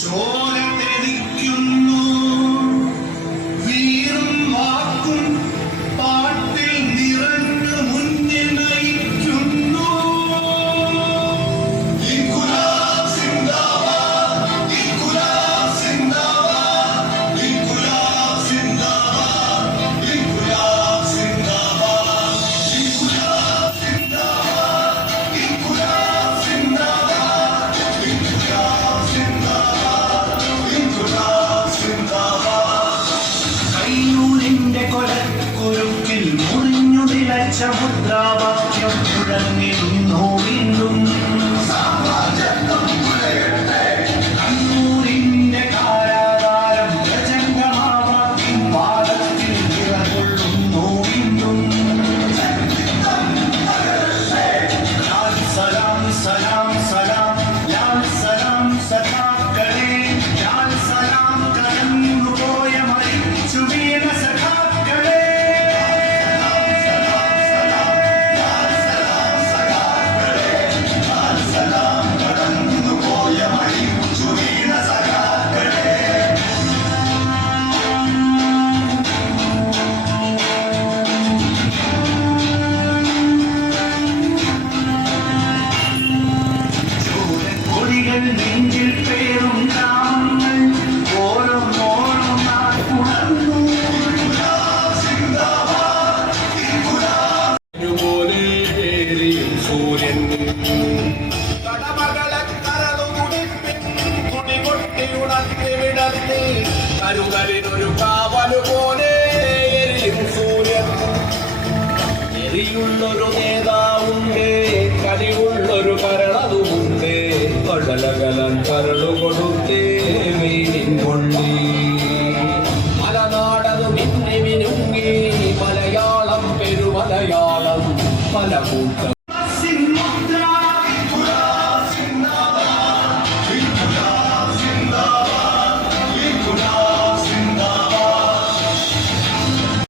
ചോരതെരിക്കുന്നു വീറും വാക്കും പാട്ടിൽ നിറഞ്ഞു മുന്നിൽ നയിക്കുന്നു. ഇൻകുലാബ് സിന്ദാബാദ്, ഇൻകുലാബ് സിന്ദാബാദ്, ഇൻകുലാബ് സിന്ദാബാദ്, ഇൻകുലാബ് സിന്ദാബാദ്, ഇൻകുലാബ് സിന്ദാബാദ്, ഇൻകുലാബ് സിന്ദാബാദ്, ഇൻകുലാബ് സിന്ദാബാദ്. കയ്യൂരിന്റെ കൊലക്കുരുക്കിൽ മുറിഞ്ഞു നിലച്ച മുദ്രാവാക്യം മുഴങ്ങിടുന്നു വീണ്ടും. കണ്ണൂരിന്റെ കാരാകാരം പ്രചണ്ഡമാവാക്കിൻ പാദത്തിൽ നിലകൊള്ളുന്നു വീണ്ടും. ലാൽ സലാം സലാം സലാം, ലാൽ സലാം സഖാക്കളെ, ലാൽ സലാം കടന്നുപോയ മരിച്ചു വീണ സഖാക്കളെ. കൊടികൾ നെഞ്ചിൽ പേറും നാമങ്ങൾ ഓരോന്നോരോന്നായി ഉണർന്നു. പോലെ എരിയും സൂര്യൻ കടമകളെ കരളുകുടിപ്പിൻ കുടികൊട്ടി ഉണർത്തി വിടർത്തി കരുകലിനൊരു കാവലു പോലെ എരിയും സൂര്യൻ. എരിയുള്ളൊരു നേതാവുണ്ട്, കലിയുള്ളൊരു കരണതുമുണ്ട്. കടലകലൻ കരളു കൊടുത്തേ വെയിലിൻ കൊള്ളി മലനാടതു മിന്നി മിനുങ്ങി മലയാളം പെരുമലയാളം പല കൂട്ട